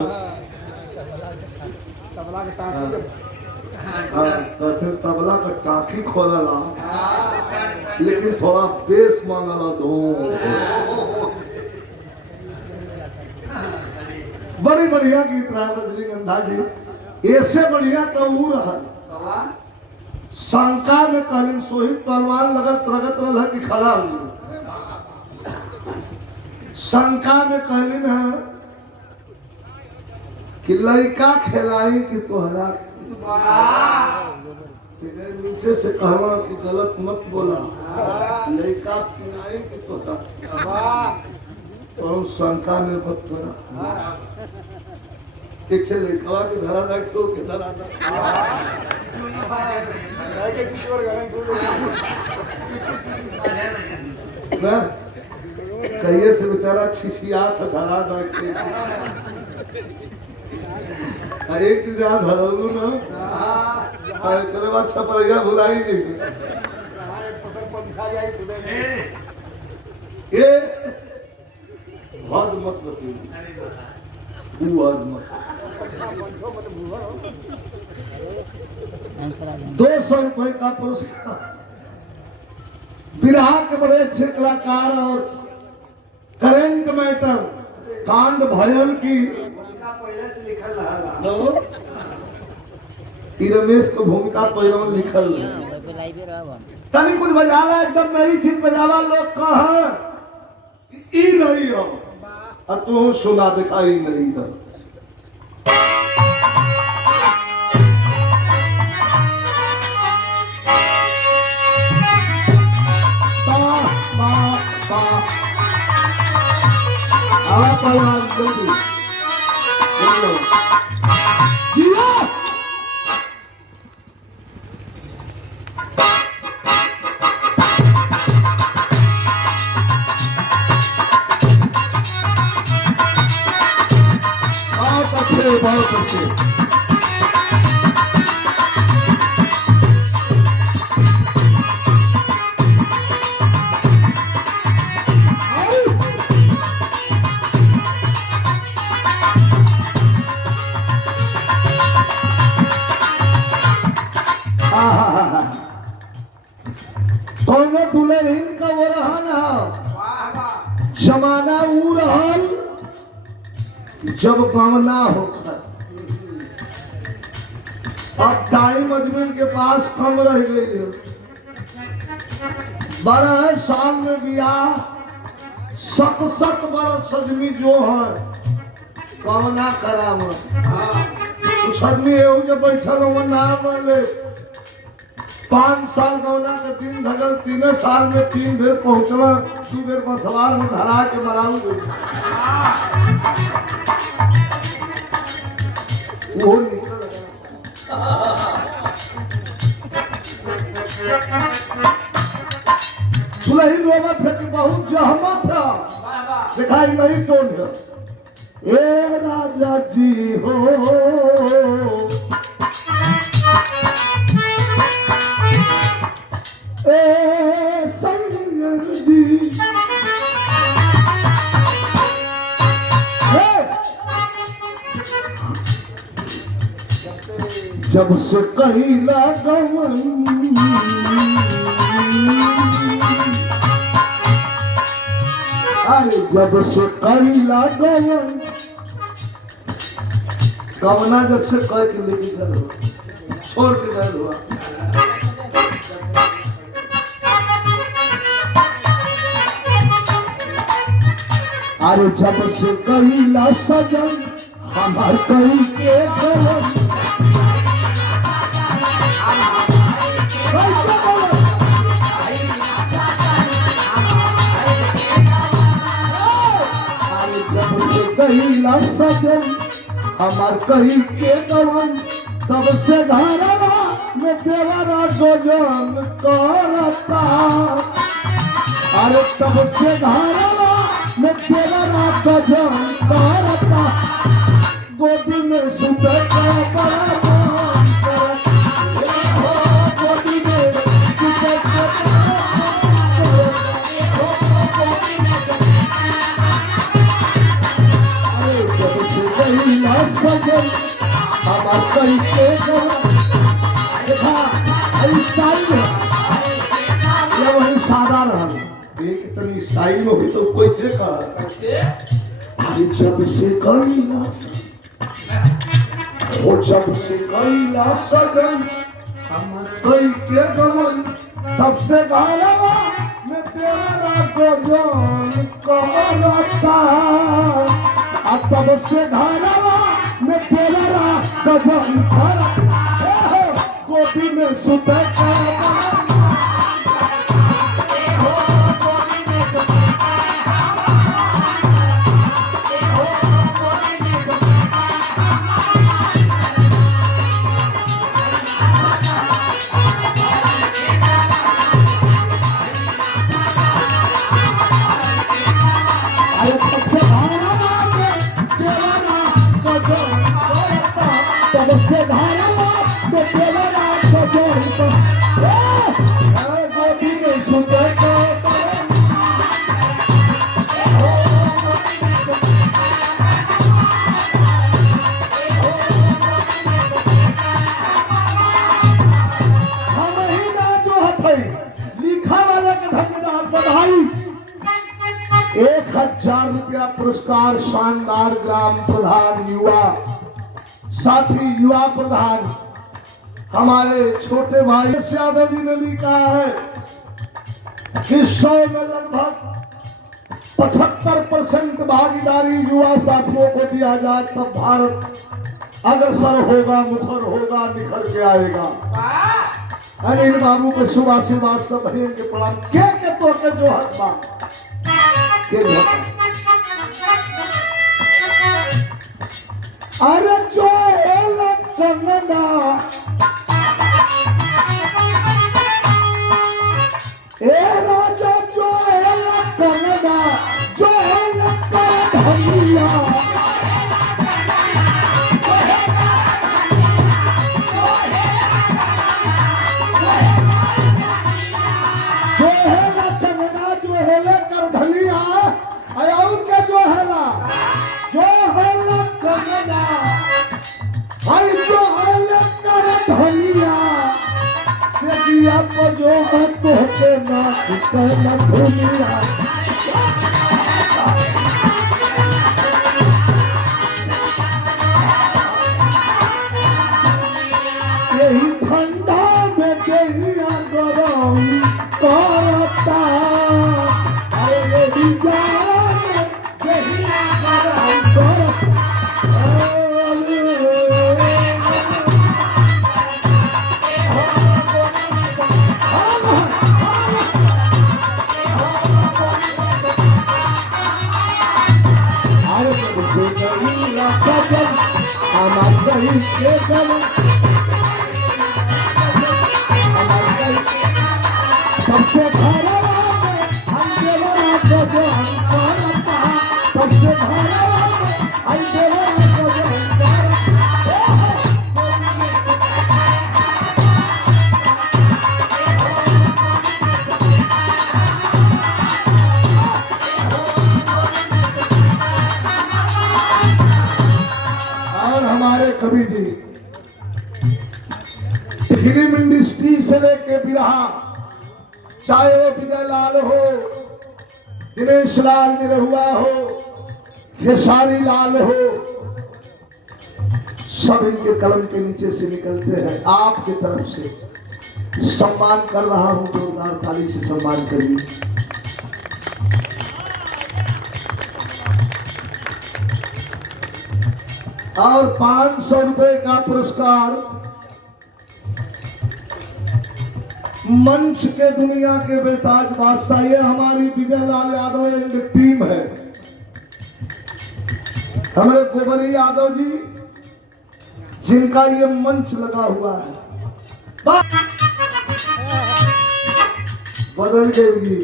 तबला का टाँखी खोलला लेकिन थोड़ा बेस मांगला दो। बड़ी बढ़िया गीत रहा रजनीगंधा जी। ऐसे बढ़िया तो ऊ रहा शंका में कहलिन सोहित पहलवान लगत रगत रहा कि खड़ा हुआ। शंका में कहलिन है कि लड़का खिलाई कि तोहरा नीचे से कहवा कि गलत मत बोला। लड़का खिलाई कि तोहरा तो शंका में मत पड़ा। एक लड़का के धरा रखो के धरा कहिए से बेचारा छिछिया था धरा के एक दिन धरलू ना करे बात छपैया भुलाई नहीं। ये हद मत बताइए हद मत। 200 रुपए का पुरस्कार बिरहा के बड़े अच्छे कलाकार और करेंट मैटर कांड भयल की पहले से लिखल रहा। रमेश को भूमिका पहले लिखल तनी कुछ बजाला एकदम नई चीज बजावा लोग कह ई नहीं हो और तू सुना दिखाई नहीं हो। बहुत अच्छे दोनों दुल्हन का वो रहा ना जमाना ऊ रहल जब पावना होकर। अब टाइम आदमी के पास कम रह गई है। 12 साल में बियाह 7 बरस आदमी जो है पावना कराम। कुछ आदमी है जब बैठल हो नाम ले 5 साल गौना के दिन धगल 3 साल में 3 बेर पहुंचला 2 बेर बसवार में धरा के मराऊ गई। वो निकल दुल्हन रोवत है कि बहुत जहमत है दिखाई नहीं टोन है। ए राजा जी हो ए संग जी जब से कहिला गवन अरे जब से कहिला गवन कवना जब से कह के लेके गए छोड़ के गए हुआ। अरे जब से कहिला सजन हमार कही के गवन कहिला सजन हमार कही के गवन तब से धारा में देवरा गोजन करता। अरे तब से धारा में देवरा गोजन करता। गोदी में सुते गोदी में सुते कहिला सजन हमार कई के देखा स्टाइल ये वही सादा रहल एक इतनी स्टाइल में हुई तो कैसे कर अरे जब से कैलाश वो जब से कैलाश सजन हमार कई के गमन तब से गालवा में तेरा गजन कहलता तब से गालवा में तेरा गजन कहलता गोदी में सुते ₹1000 पुरस्कार शानदार ग्राम प्रधान युवा साथी युवा प्रधान हमारे छोटे भाई यादव जी ने भी कहा है कि 100 में लगभग 75% भागीदारी युवा साथियों को दिया जाए तब भारत अग्रसर होगा मुखर होगा निखर के आएगा। अनिल बाबू के शुभ आशीर्वाद सब बहन के प्रणाम के तो के जो हटबा के अरे जो कंगना ए राजा जो कंगना जो भैया जो कहते ना कहना भूमिया यही ठंडा में गहिया गरम करता अरे यही गहिया गरम करता सबसे और हमारे कवि जी फिल्म इंडस्ट्री से लेके बिरहा चाहे वो विजय लाल हो दिनेश लाल निरहुआ हो खेसारी लाल हो सब इनके कलम के नीचे से निकलते हैं। आपकी तरफ से सम्मान कर रहा हूं जोरदार ताली से सम्मान करिए। और 500 रुपए का पुरस्कार मंच के दुनिया के बेताज बादशाह ये हमारी विजय लाल यादव एंड टीम है। हमारे गोबरी यादव जी जिनका ये मंच लगा हुआ है बदल गई